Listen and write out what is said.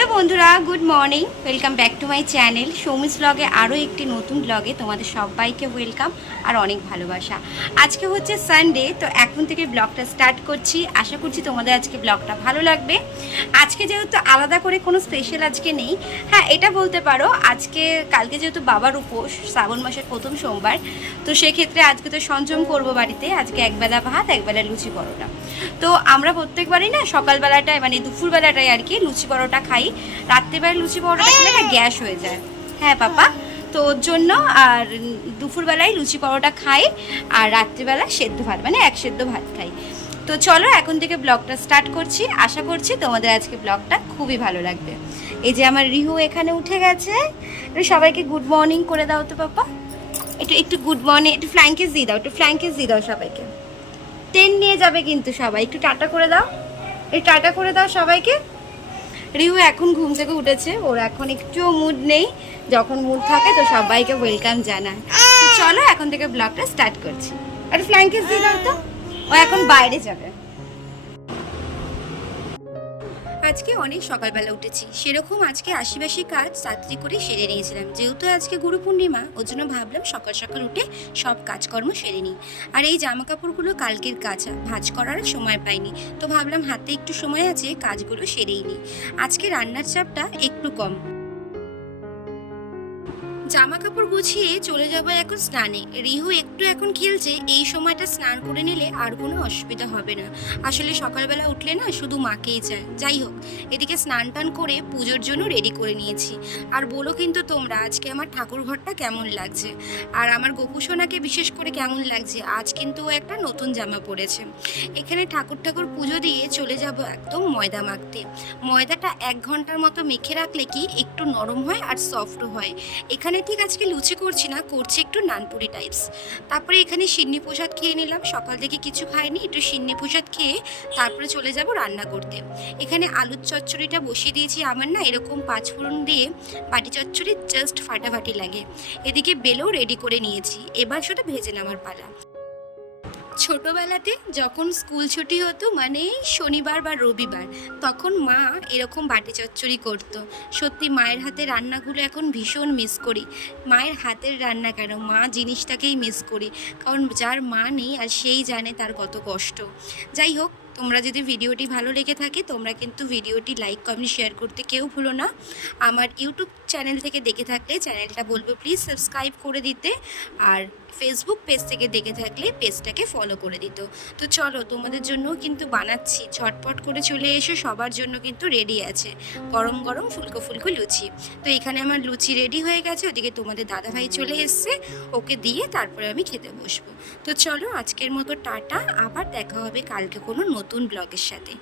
Hello বন্ধুরা, good morning. Welcome back to my channel Soumi's ব্লগে। আরও একটি নতুন ব্লগে তোমাদের সবাইকে ওয়েলকাম আর অনেক ভালোবাসা। আজকে হচ্ছে সানডে, তো এখন থেকে ব্লগটা স্টার্ট করছি। আশা করছি তোমাদের আজকে ব্লগটা ভালো লাগবে। আজকে যেহেতু আলাদা করে কোনো স্পেশাল আজকে নেই, হ্যাঁ এটা বলতে পারো, কালকে যেহেতু বাবার উপোস, শ্রাবণ মাসের প্রথম সোমবার, তো সেক্ষেত্রে আজকে তো সংযম করবো বাড়িতে। আজকে একবেলা ভাত, একবেলা লুচি পরোটা। তো আমরা প্রত্যেকবারই না সকালবেলাটায় মানে দুপুরবেলাটায় আর কি লুচি পরোটা খাই। রাত্রেবেলা লুচি পরোটা খেলে না গ্যাস হয়ে যায়। হ্যাঁ পাপা, তো ওর জন্য আর দুপুরবেলায় লুচি পরোটা খাই, আর রাত্রিবেলা সেদ্ধ ভাত মানে এক সেদ্ধ ভাত খাই। তো চলো এখন থেকে ব্লগটা স্টার্ট করছি। আশা করছি তোমাদের আজকে ব্লগটা খুবই ভালো লাগবে। এই যে আমার রিহু এখানে উঠে গেছে। সবাইকে গুড মর্নিং করে দাও তো পাপা। একটু একটু গুড মর্নিং, একটু ফ্ল্যাঙ্কেস দিয়ে দাও, একটু ফ্ল্যাঙ্কেস দিয়ে দাও সবাইকে। ট্রেন নিয়ে যাবে কিন্তু সবাই, একটু টাটা করে দাও, এই টাটা করে দাও সবাইকে। রিহু এখন ঘুম থেকে উঠেছে, ওর এখন একটুও মুড নেই। যখন মুড থাকে তো সবাইকে ওয়েলকাম জানায়। তো চলো এখন থেকে ব্লগটা স্টার্ট করছি। আর ফ্ল্যাঙ্কেস দিয়ে দাও তো, ও এখন বাইরে যাবে। আজকে অনেক সকালবেলা উঠেছি, সেরকম আজকে আশিবাসী কাজ তাড়াতাড়ি করে সেরে নিয়েছিলাম। যেহেতু আজকে গুরু পূর্ণিমা, ওর জন্য ভাবলাম সকাল সকাল উঠে সব কাজকর্ম সেরে নিই। আর এই জামা কাপড়গুলো কালকের কাচা, ভাঁজ করার সময় পাইনি, তো ভাবলাম হাতে একটু সময় আছে, কাজগুলো সেরেই নিই। আজকে রান্নার চাপটা একটু কম। জামা কাপড় গুছিয়ে চলে যাবো এখন স্নানে। রিহু একটু এখন খেলছে, এই সময়টা স্নান করে নিলে আর কোনো অসুবিধা হবে না। আসলে সকালবেলা উঠলে না শুধু মাকেই চায়। যাই হোক, এদিকে স্নান টান করে পুজোর জন্য রেডি করে নিয়েছি। আর বলো কিন্তু তোমরা আজকে আমার ঠাকুর ঘরটা কেমন লাগছে, আর আমার গোপুসোনাকে বিশেষ করে কেমন লাগছে। আজ কিন্তু ও একটা নতুন জামা পরেছে। এখানে ঠাকুর পুজো দিয়ে চলে যাব একদম ময়দা মাখতে। ময়দাটা 1 ঘন্টার মতো মেখে রাখলে কি একটু নরম হয় আর সফটও হয়। এখানে ঠিক আজকে লুচি করছি না, করছি একটু নানপুরি টাইপস। তারপরে এখানে সিন্নি প্রসাদ খেয়ে নিলাম, সকাল থেকে কিছু খাইনি, একটু সিন্নি প্রসাদ খেয়ে তারপরে চলে যাব রান্না করতে। এখানে আলুর চচ্চড়িটা বসিয়ে দিয়েছি। আমার না এরকম 5 ফোড়ন দিয়ে বাটি চচ্চড়ি জাস্ট ফাটাফাটি লাগে। এদিকে বেলও রেডি করে নিয়েছি, এবার শুধু ভেজে নেওয়ার পালা। ছোটোবেলাতে যখন স্কুল ছুটি হতো মানে শনিবার বা রবিবার, তখন মা এরকম বাটি চচ্চড়ি করতো। সত্যি মায়ের হাতের রান্নাগুলো এখন ভীষণ মিস করি। মায়ের হাতের রান্না কেন, মা জিনিসটাকেই মিস করি। কারণ যার মা নেই আর সেই জানে তার কত কষ্ট। যাই হোক, তোমরা যদি ভিডিওটি ভালো লেগে থাকে তোমরা কিন্তু ভিডিওটি লাইক কমেন্ট শেয়ার করতে কেউ ভুলো না। আমার ইউটিউব চ্যানেল থেকে দেখে থাকলে চ্যানেলটা বলবো প্লিজ সাবস্ক্রাইব করে দিতে, আর ফেসবুক পেজ থেকে দেখে থাকলে পেজটাকে ফলো করে দিত। তো চলো, তোমাদের জন্যও কিন্তু বানাচ্ছি, ঝটপট করে চলে এসো, সবার জন্য কিন্তু রেডি আছে গরম গরম ফুলকো ফুলকো লুচি। তো এখানে আমার লুচি রেডি হয়ে গেছে, ওদিকে তোমাদের দাদাভাই চলে এসছে, ওকে দিয়ে তারপরে আমি খেতে বসবো। তো চলো আজকের মতো টাটা, আবার দেখা হবে কালকে কোনো নতুন ব্লগের সাথে।